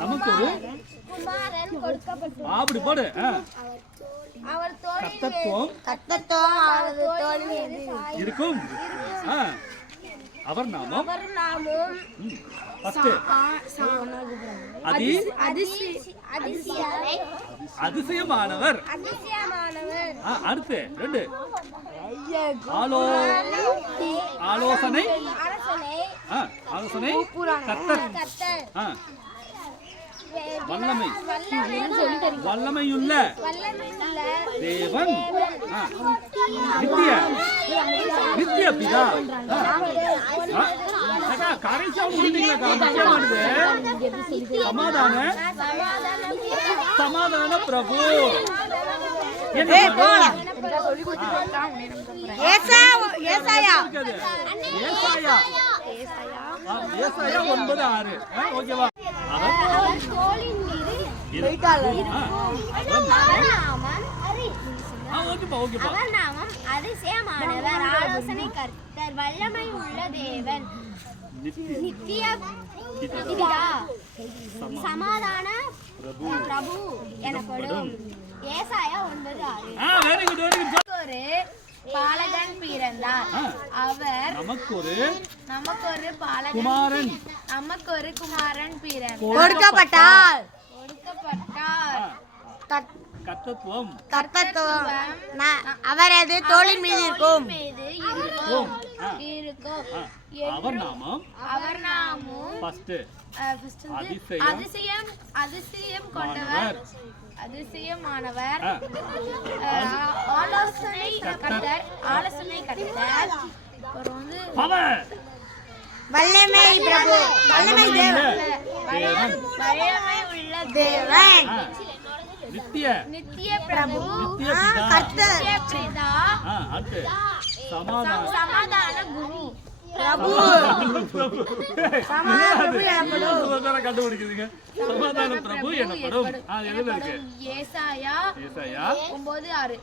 நமக்கு ஒரு அப்படி போடு. இருக்கும். அவர் நாமம் அதிசயமானவர். அடுத்து 2 ஆலோசனை கர்த்தர். வல்லமையுள்ள தேவன். நித்திய பிதா. சமாதான பிரபு. ஏசாயா 9:6. ஓகேவா? அதிசயமானவர், ஆலோசனை கர்த்தர், வல்லமை உள்ள தேவன், நித்திய பிதா, சமாதான பிரபு எனப்படும். ஏசாயா 9:6. ஒரு பாலகன் பிறந்தார். அவர் நமக்கு ஒரு குமாரன் பிறந்தார். கொடுக்கப்பட்டார். கர்த்தத்துவம் அவரது தோளின் மீது இருக்கும். அவர் நாமம் அதிசயம் கொண்டவர், அதிசயமானவர், ஆலோசனை கர்த்தர். வல்லமை பிரபு, வல்லமை தேவன், வல்லமை உள்ள தேவன், நித்திய பிரபு கர்த்தர், சமாதான குரு பிரபு. கண்டுபிடிக்குதுங்க. சமாதான பிரபு எனப்படும். ஏசாயா 9:6.